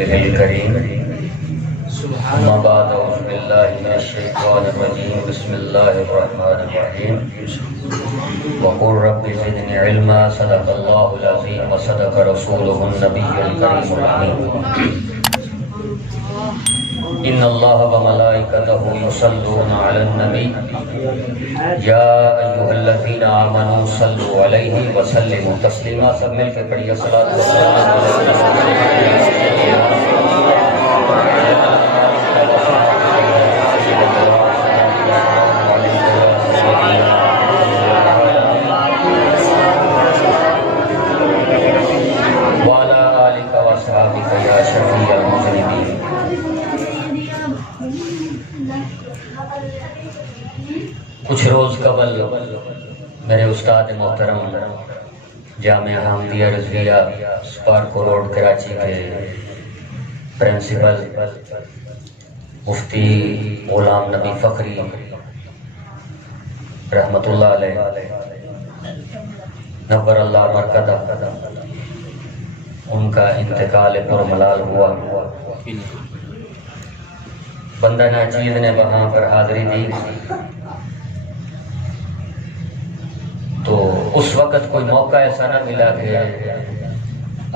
الكريم أما بعد أعوذ بالله من الشيطان الرجيم بسم الله الرحمن الرحيم وقل رب زدني علما صدق الله العظيم وصدق رسوله النبي الكريم الأمين إن الله وملائكته يصلون على النبي يا أيها الذين آمنوا صلوا عليه وسلموا تسليما سب مل کے پڑھیے صلاۃ والسلام وعلى آلك وأصحابك يا شفيع المذنبين. کچھ روز قبل میرے استاد محترم جامعہ احمدیہ رضویہ سپارکو روڈ کراچی کے پرنسپل مفتی غلام نبی فخری رحمت اللہ علیہ نور اللہ مرکزہ ان کا انتقال پرملال ہوا. بندہ ناچیز نے وہاں پر حاضری دی تو اس وقت کوئی موقع ایسا نہ ملا کہ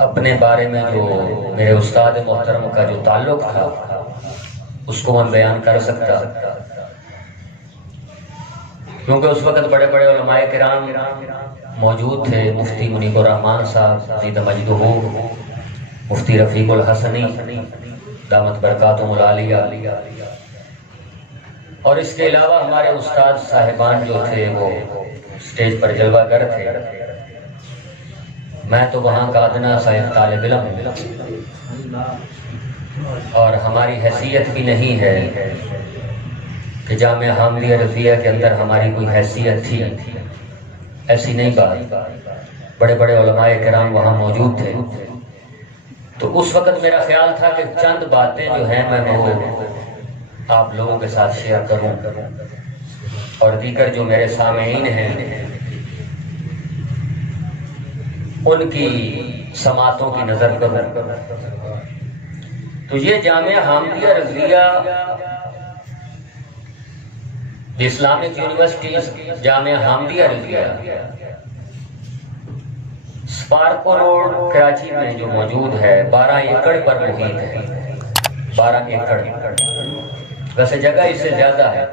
اپنے بارے میں جو میرے استاد محترم کا جو تعلق تھا اس کو میں بیان کر سکتا، کیونکہ اس وقت بڑے بڑے علماء کرام موجود تھے. مفتی منیب الرحمان صاحب زید مجدہ، مفتی رفیق الحسنی دامت برکاتہم العالیہ، اور اس کے علاوہ ہمارے استاد صاحبان جو تھے وہ اسٹیج پر جلوہ گر تھے. میں تو وہاں کا ادنا صاحب طالب علم ہوں اور ہماری حیثیت بھی نہیں ہے کہ جامعہ احمدیہ رضویہ کے اندر ہماری کوئی حیثیت تھی، ایسی نہیں بات. بڑے بڑے علماء کرام وہاں موجود تھے تو اس وقت میرا خیال تھا کہ چند باتیں جو ہیں میں وہ آپ لوگوں کے ساتھ شیئر کروں اور دیگر جو میرے سامعین ہیں ان کی سماعتوں کی نظر کروں. تو یہ جامعہ احمدیہ رضویہ اسلامک یونیورسٹی جامعہ احمدیہ رضویہ سپارکو روڈ کراچی میں جو موجود ہے 12 ایکڑ پر محیط ہے. 12 ایکڑ، ویسے جگہ اس سے زیادہ ہے.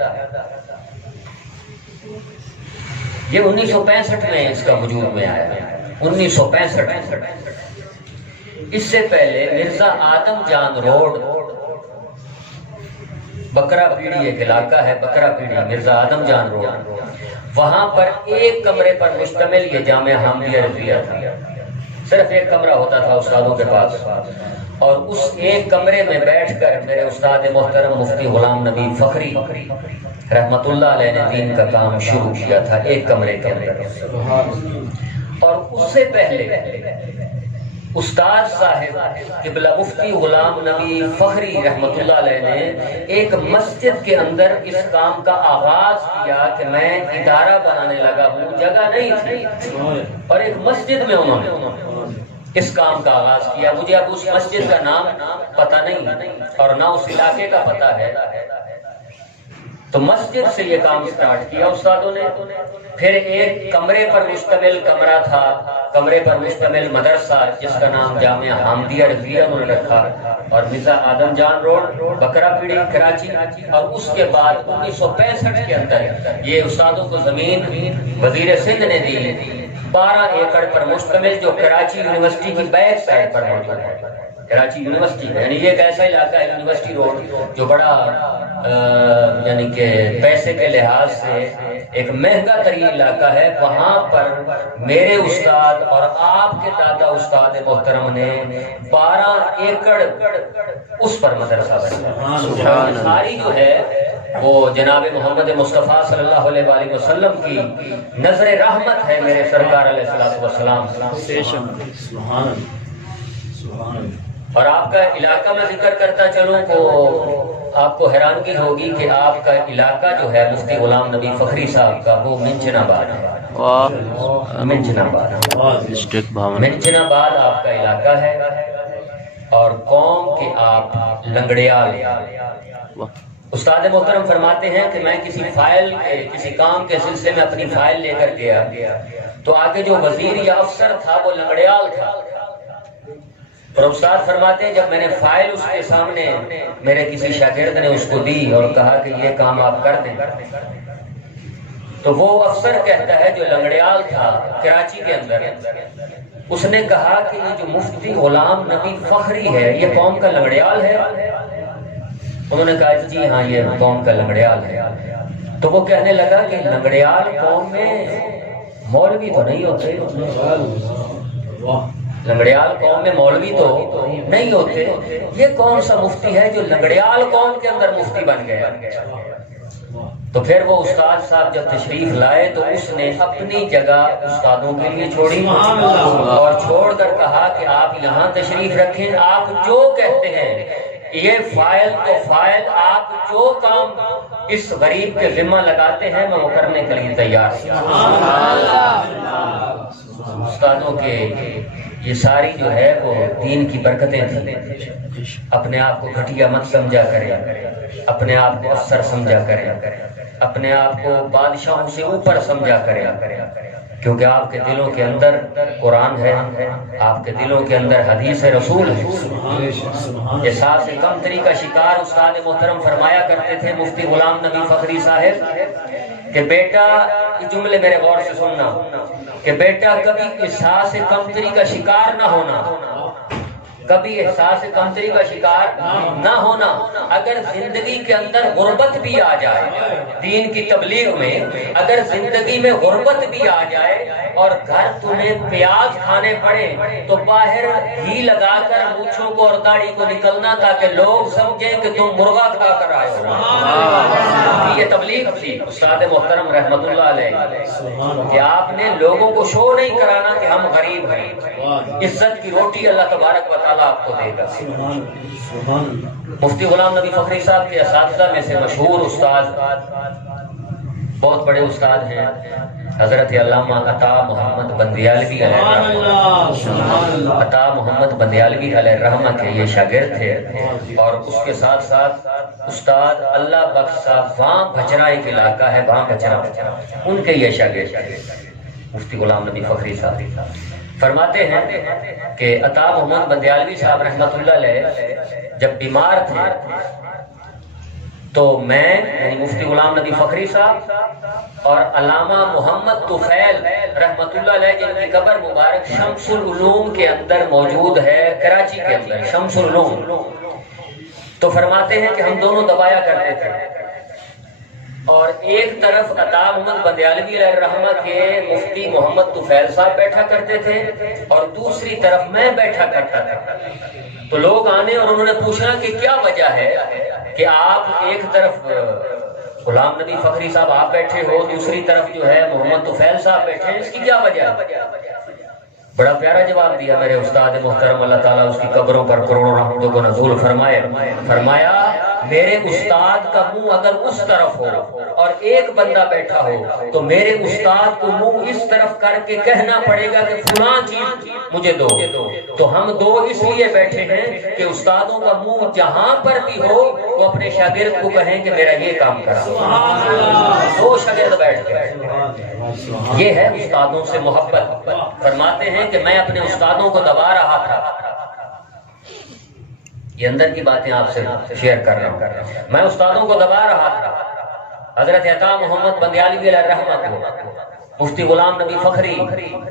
یہ 1965 میں اس کا وجود میں آیا ہے. 1965. اس سے پہلے مرزا آدم جان روڈ بکرا پیڑی ایک علاقہ ہے، بکرا پیڑی مرزا آدم جان روڈ، وہاں پر ایک کمرے پر مشتمل یہ جامعہ احمدیہ رضویہ تھا. صرف ایک کمرہ ہوتا تھا استادوں کے پاس، اور اس ایک کمرے میں بیٹھ کر میرے استاد محترم مفتی غلام نبی فخری رحمت اللہ علیہ نے دین کا کام شروع کیا تھا ایک کمرے کے اندر. اور اس سے پہلے استاد صاحب قبلہ مفتی غلام نبی فخری رحمت اللہ علیہ نے ایک مسجد کے اندر اس کام کا آغاز کیا کہ میں ادارہ بنانے لگا ہوں. جگہ نہیں تھی اور ایک مسجد میں انہوں نے اس کام کا آغاز کیا. مجھے اب اس مسجد کا نام پتہ نہیں اور نہ اس علاقے کا پتہ ہے. تو مسجد سے یہ کام سٹارٹ کیا استادوں نے. پھر ایک کمرے پر مشتمل کمرہ تھا، کمرے پر مشتمل مدرسہ جس کا نام جامعہ احمدیہ رضویہ انہوں نے رکھا، اور مرزا آدم جان روڈ بکرا پیڑی کراچی. اور اس کے بعد 1965 کے اندر یہ استادوں کو زمین وزیر سندھ نے دی 12 ایکڑ پر مشتمل، جو کراچی یونیورسٹی کی بیک سائڈ پر موجود ہے. کراچی یونیورسٹی یعنی یہ ایک ایسا علاقہ ہے یونیورسٹی روڈ جو بڑا یعنی کہ پیسے کے لحاظ سے ایک مہنگا ترین علاقہ ہے. وہاں پر میرے استاد اور آپ کے دادا استاد محترم نے 12 ایکڑ اس پر مدرسہ بنایا. ساری جو ہے وہ جناب محمد مصطفیٰ صلی اللہ علیہ وآلہ وسلم کی نظر رحمت ہے میرے سرکار علیہ السلام. اور آپ کا علاقہ میں ذکر کرتا چلوں تو آپ کو حیرانگی ہوگی کہ آپ کا علاقہ جو ہے مفتی غلام نبی فخری صاحب کا وہ منچن آباد ہے. منچن آباد آپ کا علاقہ ہے. اور قوم کے آپ لنگڑیال۔ استاد محترم فرماتے ہیں کہ میں کسی کام کے سلسلے میں اپنی فائل لے کر گیا تو آگے جو وزیر یا افسر تھا وہ لنگڑیال تھا، اور استاد فرماتے ہیں جب میں نے فائل اس کے سامنے میرے کسی شاگرد نے اس کو دی اور کہا کہ یہ کام آپ کر دیں، تو وہ افسر کہتا ہے جو لنگڑیال تھا کراچی کے اندر، اس نے کہا کہ یہ جو مفتی غلام نبی فخری ہے یہ قوم کا لنگڑیال ہے؟ انہوں نے کہا جی ہاں یہ قوم کا لنگڑیال ہے۔ تو وہ کہنے لگا کہ لنگڑیال قوم میں مولوی تو نہیں ہوتے، لنگڑیال قوم میں مولوی تو نہیں ہوتے، یہ کون سا مفتی ہے جو لنگڑیال قوم کے اندر مفتی بن گیا؟ تو پھر وہ استاد صاحب جب تشریف لائے تو اس نے اپنی جگہ استادوں کے لیے چھوڑی اور چھوڑ کر کہا کہ آپ یہاں تشریف رکھیں، آپ جو کہتے ہیں یہ فائل تو فائل، آپ جو کام اس غریب کے ذمہ لگاتے ہیں میں وہ کرنے کے لیے تیار ہوں۔ استادوں کے یہ ساری جو ہے وہ دین کی برکتیں تھیں۔ اپنے آپ کو گھٹیا مت سمجھا کریں، اپنے آپ کو افسر سمجھا کریں، اپنے آپ کو بادشاہوں سے اوپر سمجھا کریں، کیونکہ آپ کے دلوں کے اندر قرآن ہے، آپ کے دلوں کے اندر حدیث رسول ہے۔ احساس کمتری کا شکار استاد محترم فرمایا کرتے تھے مفتی غلام نبی فخری صاحب کہ بیٹا، یہ جملے میرے غور سے سننا، کہ بیٹا کبھی احساس کمتری کا شکار نہ ہونا، کبھی احساس کمتری کا شکار نہ ہونا۔ اگر زندگی کے اندر غربت بھی آ جائے، دین کی تبلیغ میں اگر زندگی میں غربت بھی آ جائے اور گھر تمہیں پیاز کھانے پڑے تو باہر گھی لگا کر مونچھوں کو اور داڑھی کو نکلنا تاکہ لوگ سمجھیں کہ تم مرغا کھا کر آئے ہو۔ یہ تبلیغ تھی استاد محترم رحمت اللہ علیہ کہ آپ نے لوگوں کو شو نہیں کرانا کہ ہم غریب ہیں، عزت کی روٹی اللہ تبارک و تعالیٰ آپ کو دے گا۔ مفتی غلام نبی فخری صاحب کے اساتذہ میں سے مشہور استاد، بہت بڑے استاد ہیں، حضرت علامہ عطا محمد بندیالوی علیہ الرحمہ۔ عطا محمد بندیالوی علیہ الرحمہ کے یہ شاگرد تھے، اور اس کے ساتھ ساتھ استاد اللہ بخش صاحب وہاں بھچرا ایک علاقہ ہے، وہاں بھچرا، ان کے یہ شاگرد مفتی غلام نبی فخری صاحب فرماتے ہیں کہ عطا محمد بندیالوی صاحب رحمت اللہ علیہ جب بیمار تھے تو میں یعنی مفتی غلام نبی فخری صاحب اور علامہ محمد طفیل رحمت اللہ علیہ جن کی قبر مبارک شمس العلوم کے اندر موجود ہے، کراچی کے اندر شمس العلوم، تو فرماتے ہیں کہ ہم دونوں دبایا کرتے تھے، اور ایک طرف عطا محمد بندیالوی علیہ الرحمہ کے مفتی محمد طفیل صاحب بیٹھا کرتے تھے اور دوسری طرف میں بیٹھا کرتا تھا۔ تو لوگ آنے اور انہوں نے پوچھنا کہ کیا وجہ ہے کہ آپ ایک طرف غلام نبی فخری صاحب آپ بیٹھے ہو، دوسری طرف جو ہے محمد طفیل صاحب بیٹھے ہیں، اس کی کیا وجہ ہے؟ بڑا پیارا جواب دیا میرے استاد محترم، اللہ تعالیٰ اس کی قبروں پر کروڑوں رحمتوں کو نزول فرمائے۔ فرمایا میرے استاد کا منہ اگر اس طرف ہو اور ایک بندہ بیٹھا ہو تو میرے استاد کو منہ اس طرف کر کے کہنا پڑے گا کہ فلاں چیز مجھے دو، تو ہم دو اس لیے بیٹھے ہیں کہ استادوں کا منہ جہاں پر بھی ہو وہ اپنے شاگرد کو کہیں کہ میرا یہ کام کرا، دو شاگرد بیٹھ گئے۔ یہ ہے استادوں سے محبت۔ فرماتے ہیں کہ میں اپنے استادوں کو دبا رہا تھا، یہ اندر کی باتیں آپ سے شیئر کر رہا ہوں، میں استادوں کو دبا رہا تھا۔ حضرت عطا محمد بندیالوی علیہ الرحمہ کو مفتی غلام نبی فخری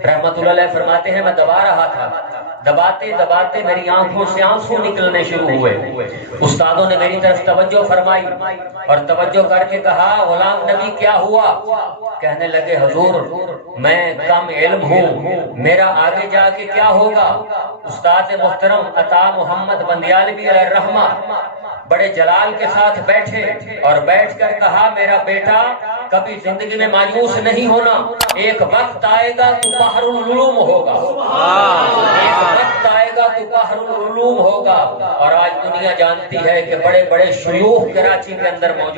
رحمت اللہ علیہ فرماتے ہیں میں دبا رہا تھا، دباتے دباتے میری آنکھوں سے آنسو نکلنے شروع ہوئے۔ استادوں نے میری طرف توجہ فرمائی اور توجہ کر کے کہا غلام نبی کیا ہوا؟ کہنے لگے حضور میں کم علم ہوں، میرا آگے جا کے کیا ہوگا؟ استاد محترم عطا محمد بندیالوی علیہ الرحمہ بڑے جلال کے ساتھ بیٹھے اور بیٹھ کر کہا میرا بیٹا کبھی زندگی میں مایوس نہیں ہونا، ایک وقت آئے گا تو بحر العلوم ہوگا، ایک وقت آئے گا تو بحر العلوم ہوگا۔ اور آج دنیا جانتی ہے کہ بڑے بڑے شیوخ کراچی کے اندر موجود